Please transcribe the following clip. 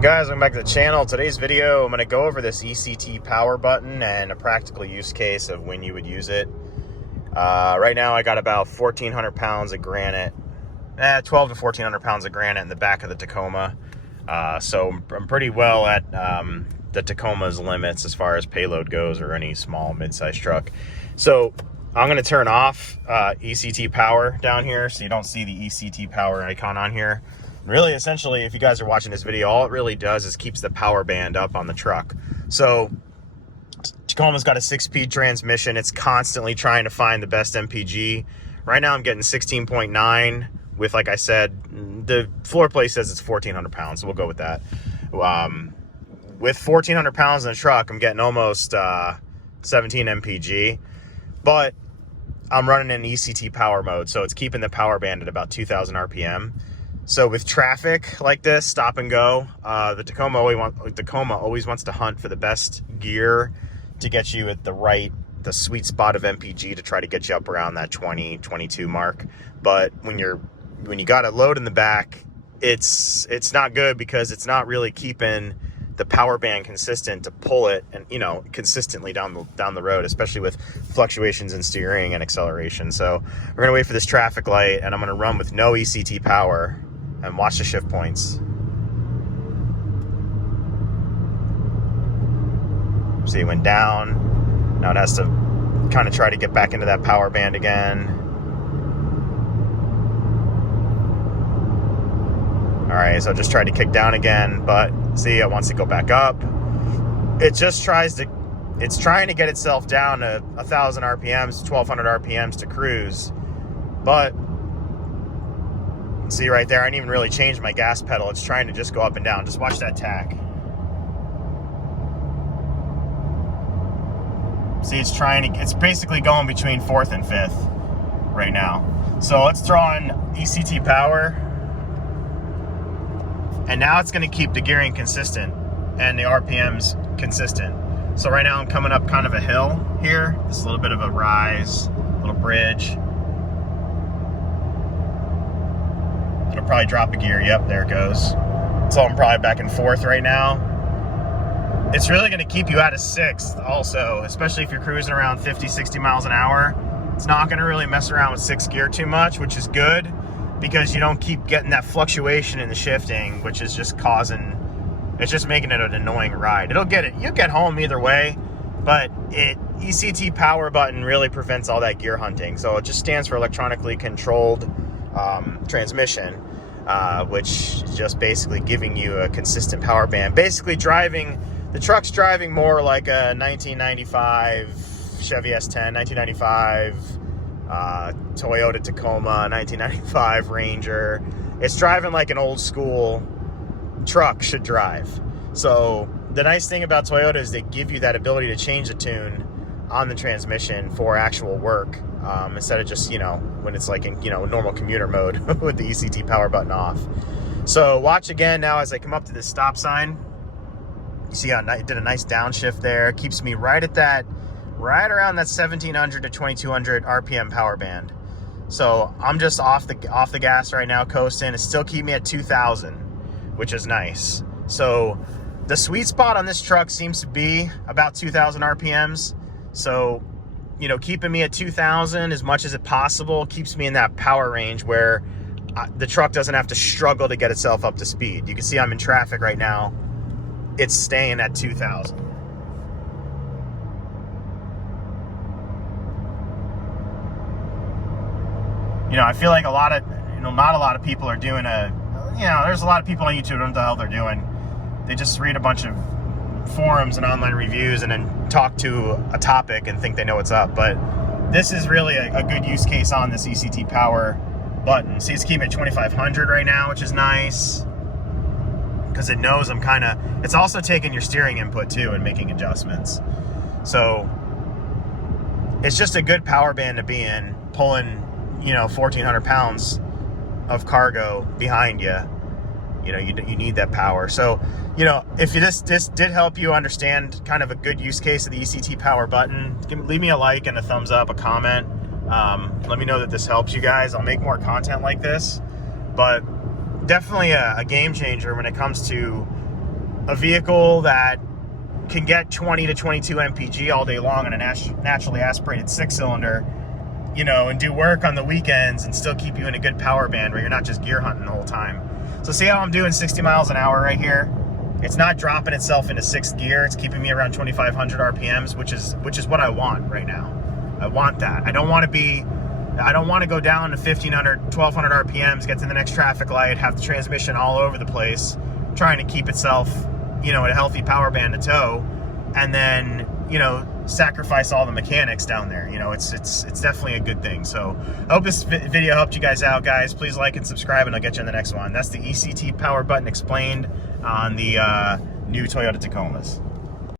Guys, welcome back to the channel. Today's video, I'm going to go over this ECT power button and a practical use case of when you would use it. Right now I got about 1,400 pounds of granite, 12 to 1,400 pounds of granite in the back of the Tacoma. So I'm pretty well at the Tacoma's limits as far as payload goes, or any small mid-sized truck. So I'm going to turn off ECT power down here so you don't see the ECT power icon on here. Really, essentially, if you guys are watching this video, all it really does is keeps the power band up on the truck. So Tacoma's got a 6-speed transmission. It's constantly trying to find the best MPG. Right now I'm getting 16.9 with, like I said, the floor plate says it's 1,400 pounds, so we'll go with that. With 1,400 pounds in the truck, I'm getting almost 17 MPG, but I'm running in ECT power mode, so it's keeping the power band at about 2,000 RPM. So with traffic like this, stop and go, the Tacoma always wants to hunt for the best gear to get you at the sweet spot of MPG to try to get you up around that 20, 22 mark. But when you got a load in the back, it's not good, because it's not really keeping the power band consistent to pull it and consistently down the road, especially with fluctuations in steering and acceleration. So we're gonna wait for this traffic light, and I'm gonna run with no ECT power and watch the shift points. See, it went down. Now it has to kind of try to get back into that power band again. All right, so I just tried to kick down again, but see, it wants to go back up. It's trying to get itself down to 1,000 RPMs, 1,200 RPMs to cruise. But see right there, I didn't even really change my gas pedal. It's trying to just go up and down. Just watch that tack. See, it's basically going between 4th and 5th right now. So let's throw on ECT power. And now it's gonna keep the gearing consistent and the RPMs consistent. So right now I'm coming up kind of a hill here. It's a little bit of a rise, a little bridge. It'll probably drop a gear. Yep, there it goes. So I'm probably back in 4th right now. It's really gonna keep you out of 6th also, especially if you're cruising around 50, 60 miles an hour. It's not gonna really mess around with 6th gear too much, which is good, because you don't keep getting that fluctuation in the shifting, which is just making it an annoying ride. You'll get home either way, but ECT power button really prevents all that gear hunting. So it just stands for electronically controlled transmission, which is just basically giving you a consistent power band. Basically the truck's driving more like a 1995 Chevy S10, 1995 Toyota Tacoma, 1995 Ranger. It's driving like an old school truck should drive. So the nice thing about Toyota is they give you that ability to change the tune on the transmission for actual work, instead of just when it's like in normal commuter mode with the ECT power button off. So watch again now as I come up to this stop sign. You see how it did a nice downshift there. Keeps me right around that 1,700 to 2,200 RPM power band. So I'm just off the gas right now, coasting. It's still keeping me at 2,000, which is nice. So the sweet spot on this truck seems to be about 2,000 RPMs. So keeping me at 2,000 as much as it possible keeps me in that power range where the truck doesn't have to struggle to get itself up to speed. You can see I'm in traffic right now. It's staying at 2,000. I feel like not a lot of people are doing there's a lot of people on YouTube who don't know what the hell they're doing. They just read a bunch of forums and online reviews and then talk to a topic and think they know what's up. But this is really a good use case on this ECT power button. See, it's keeping at 2,500 right now, which is nice, because it knows it's also taking your steering input too and making adjustments. So it's just a good power band to be in, pulling 1,400 pounds of cargo behind you. You need that power. So if this did help you understand kind of a good use case of the ECT power button, leave me a like and a thumbs up, a comment. Let me know that this helps you guys. I'll make more content like this, but definitely a game changer when it comes to a vehicle that can get 20 to 22 mpg all day long in a naturally aspirated 6-cylinder, you know, and do work on the weekends and still keep you in a good power band where you're not just gear hunting the whole time. So see how I'm doing 60 miles an hour right here? It's not dropping itself into 6th gear. It's keeping me around 2,500 RPMs, which is what I want right now. I want that. I don't want to go down to 1,500, 1,200 RPMs, get to the next traffic light, have the transmission all over the place, trying to keep itself, you know, at a healthy power band to tow, and then, you know, sacrifice all the mechanics down there. You know, it's definitely a good thing. So I hope this video helped you guys out, guys. Please like and subscribe, and I'll get you in the next one. That's the ECT power button explained on the new Toyota Tacomas.